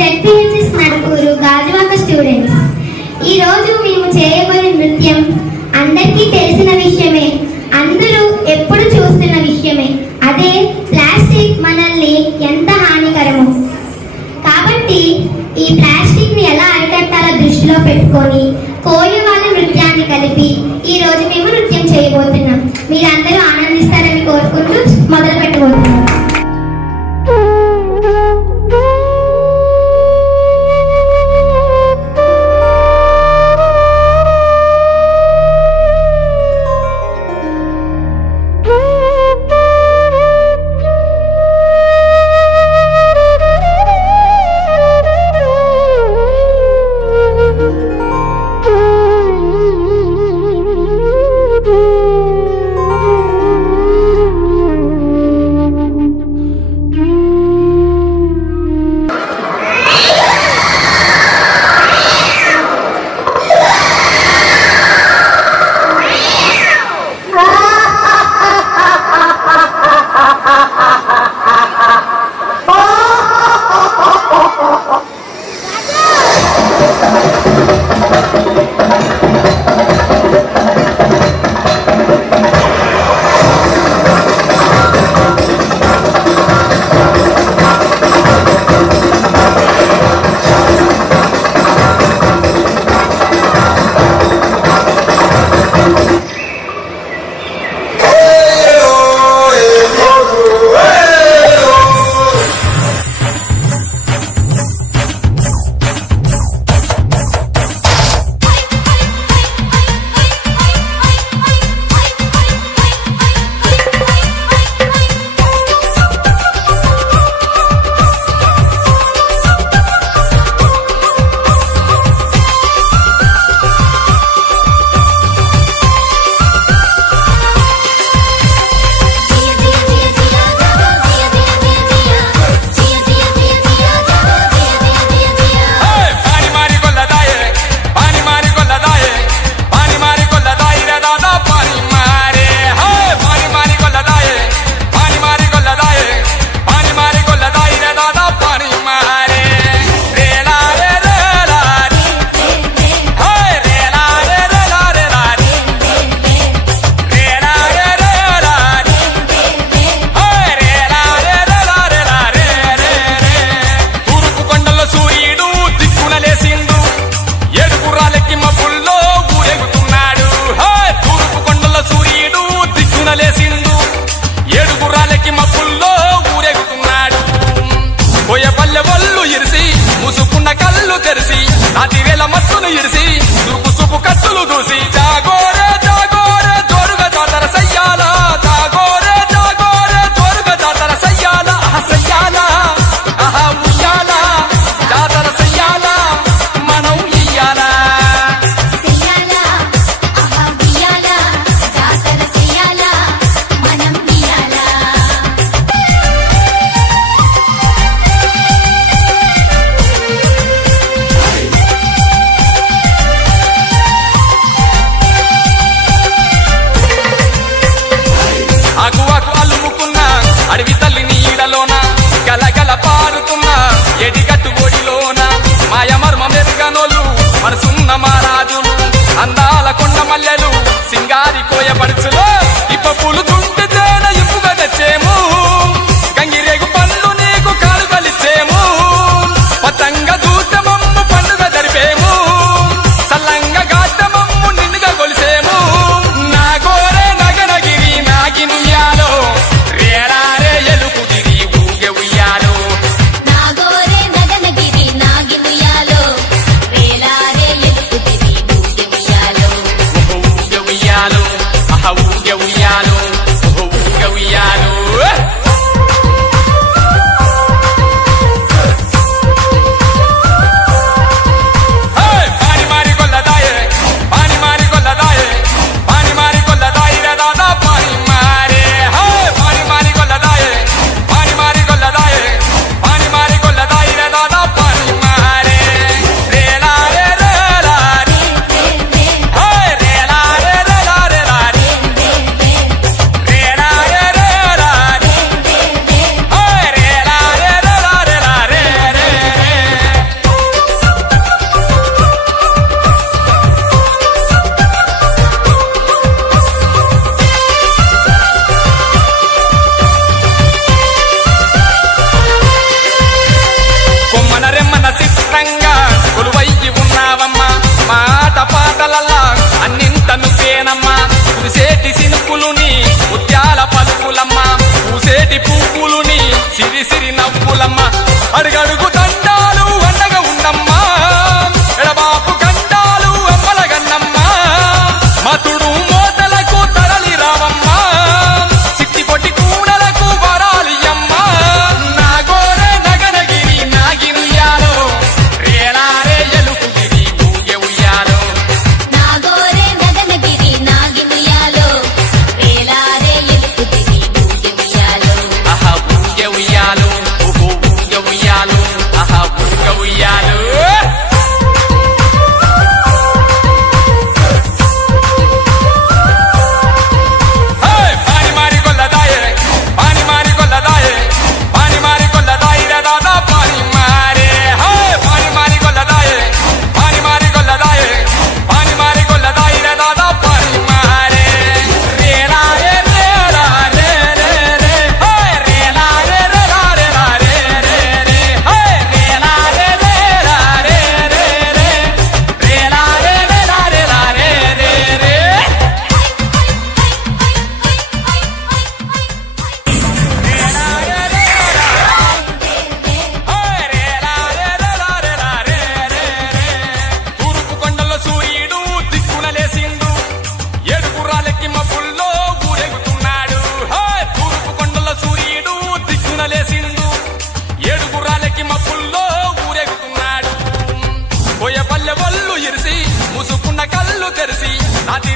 ZPHS Nadukuru Gajuwaka students. ఈ రోజు మేము చేయబోయే నృత్యం అందరికీ తెలిసిన విషయమే, అందరూ ఎప్పుడు చూస్తున్న విషయమే. అదే ప్లాస్టిక్ మనల్ని ఎంత హానికరమో. కాబట్టి ఈ ప్లాస్టిక్ ని ఎలా అరికట్టాలో దృష్టిలో పెట్టుకొని కోయవాళ్ళ నృత్యాన్ని కలిపి ఈ రోజు మేము నృత్యం చేయబోతున్నాం. మీరందరూ ఆనందిస్తారని కోరుకుంటూ మొదలు పెట్టబోతున్నాం. అడవి తల్లి నీడలోన గలగల పారుతున్న ఎడిగట్టు ఒడిలోన మాయమర్మ మెరుగనోలు మనసున్న మారాజులు అందాల కొండ మల్లెలు సింగారి కోయపడుచులో ఇప్ప పూలు తుంటి తేన ఇప్పుగా తెచ్చేము గంగిరేగు పళ్ళు నీకు కాలు కలిచ్చేము పతంగ దూత మమ్ము పండుగ జరిపేము సల్లంగా గాట మమ్ము నిండుగా కొలిసేము నా కోరే నగనగిరి నాగినుయాలో How పోయే పల్లె వల్లు ఇరిసి ముసుకున్న కళ్ళు తెరిసి నాటి